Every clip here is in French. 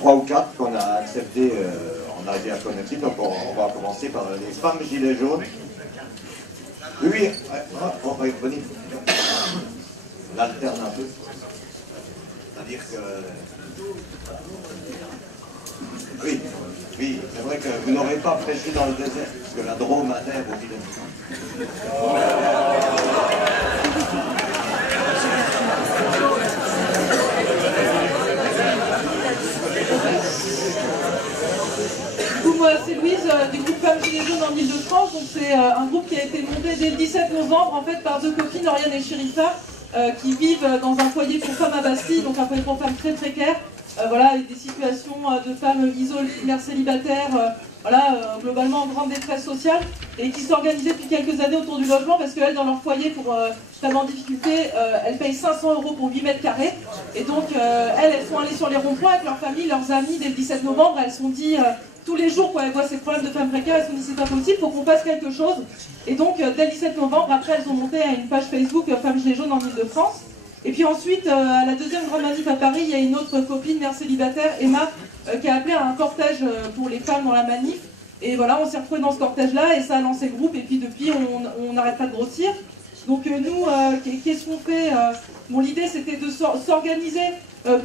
3 ou 4 qu'on a accepté en arrivée à Conakry. Donc on va commencer par les femmes gilets jaunes. Oui, Bonnie. On alterne un peu. C'est-à-dire que... Oui, c'est vrai que vous n'aurez pas prêché dans le désert, parce que la Drôme adhère au village. Moi, c'est Louise du groupe Femmes Gilets jaunes en Ile-de-France. Donc c'est un groupe qui a été monté dès le 17 novembre en fait par deux copines, Oriane et Chérifa, qui vivent dans un foyer pour femmes à Bastille, donc un foyer pour femmes très précaires, voilà, avec des situations de femmes isolées, mères célibataires, voilà, globalement en grande détresse sociale, et qui s'organisaient depuis quelques années autour du logement parce qu'elles, dans leur foyer, pour femmes en difficulté, elles payent 500 € pour 8 mètres carrés. Et donc elles sont allées sur les ronds-points avec leur famille, leurs amis. Dès le 17 novembre, elles se sont dit tous les jours, quand elles voient ces problèmes de femmes précaires, elles se sont dit c'est pas possible, il faut qu'on fasse quelque chose. Et donc dès le 17 novembre, après elles ont monté une page Facebook Femmes Gilets jaunes en Ile-de-France. Et puis ensuite, à la deuxième grande manif à Paris, il y a une autre copine, mère célibataire, Emma, qui a appelé à un cortège pour les femmes dans la manif. Et voilà, on s'est retrouvés dans ce cortège-là et ça a lancé le groupe. Et puis depuis, on n'arrête pas de grossir. Donc nous, qu'est-ce qu'on fait? Bon, l'idée, c'était de s'organiser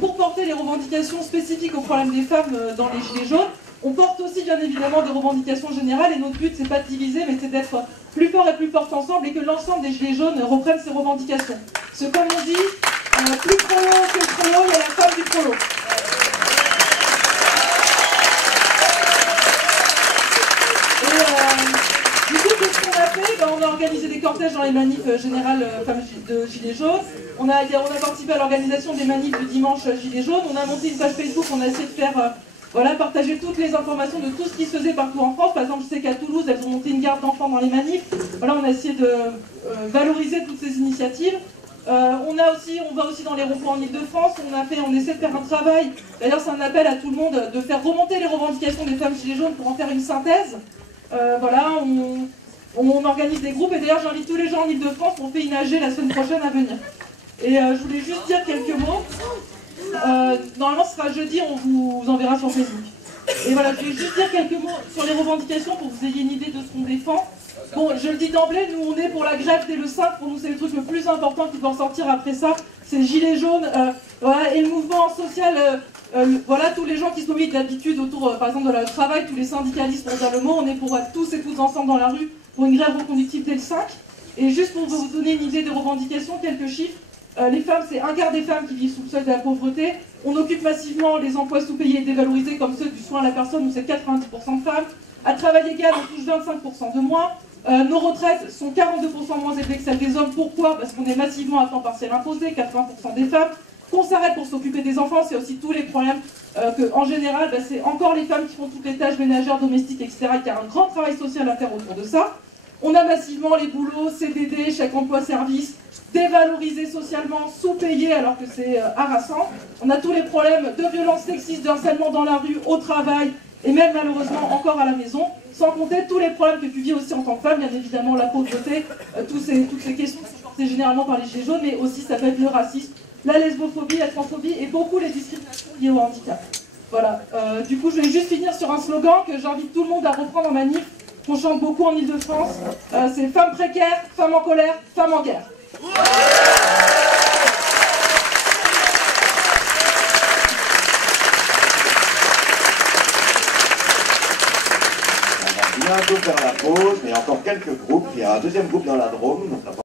pour porter les revendications spécifiques aux problèmes des femmes dans les Gilets jaunes. On porte aussi, bien évidemment, des revendications générales. Et notre but, c'est pas de diviser, mais c'est d'être plus fort et plus forte ensemble et que l'ensemble des Gilets jaunes reprennent ces revendications. Parce que, comme on dit, plus prolo que le prolo, il y a la femme du prolo. Du coup, qu'est-ce qu'on a fait? On a organisé des cortèges dans les manifs générales femmes de Gilets jaunes. On a participé à l'organisation des manifs du dimanche Gilets jaunes. On a monté une page Facebook, on a essayé de faire... voilà, partager toutes les informations de tout ce qui se faisait partout en France. Par exemple, je sais qu'à Toulouse, elles ont monté une garde d'enfants dans les manifs. Voilà, on a essayé de valoriser toutes ces initiatives. On va aussi dans les ronds-points en Ile-de-France. On essaie de faire un travail. D'ailleurs, c'est un appel à tout le monde de faire remonter les revendications des femmes gilets jaunes pour en faire une synthèse. Voilà, on organise des groupes. Et d'ailleurs, j'invite tous les gens en Ile-de-France. On fait une AG la semaine prochaine à venir. Et je voulais juste dire quelques mots. Normalement ce sera jeudi, on vous enverra sur Facebook. Et voilà, je vais juste dire quelques mots sur les revendications pour que vous ayez une idée de ce qu'on défend. Bon, je le dis d'emblée, nous on est pour la grève dès le 5, pour nous c'est le truc le plus important qui doit sortir après ça, c'est Gilets jaunes, voilà, et le mouvement social, voilà, tous les gens qui se mobilisent d'habitude autour, par exemple, de le travail, tous les syndicalistes pour dire le mot, on est pour être tous et toutes ensemble dans la rue pour une grève reconductible dès le 5. Et juste pour vous donner une idée des revendications, quelques chiffres. Les femmes, c'est un quart des femmes qui vivent sous le seuil de la pauvreté. On occupe massivement les emplois sous-payés et dévalorisés comme ceux du soin à la personne où c'est 90% de femmes. À travail égal, on touche 25% de moins. Nos retraites sont 42% moins élevées que celles des hommes. Pourquoi? Parce qu'on est massivement à temps partiel imposé, 80% des femmes. Qu'on s'arrête pour s'occuper des enfants, c'est aussi tous les problèmes qu'en général, c'est encore les femmes qui font toutes les tâches ménagères, domestiques, etc. Il y a un grand travail social à faire autour de ça. On a massivement les boulots, CDD, chèque emploi-service, dévalorisés socialement, sous-payés alors que c'est harassant. On a tous les problèmes de violences sexistes, de harcèlement dans la rue, au travail et même malheureusement encore à la maison. Sans compter tous les problèmes que tu vis aussi en tant que femme, bien évidemment la pauvreté, toutes ces questions sont portées généralement par les Gilets jaunes, mais aussi ça peut être le racisme, la lesbophobie, la transphobie et beaucoup les discriminations liées au handicap. Voilà, du coup je vais juste finir sur un slogan que j'invite tout le monde à reprendre en manif, qu'on chante beaucoup en Ile-de-France, c'est femmes précaires, femmes en colère, femmes en guerre. On va bientôt faire la pause, mais il y a encore quelques groupes. Il y a un deuxième groupe dans la Drôme.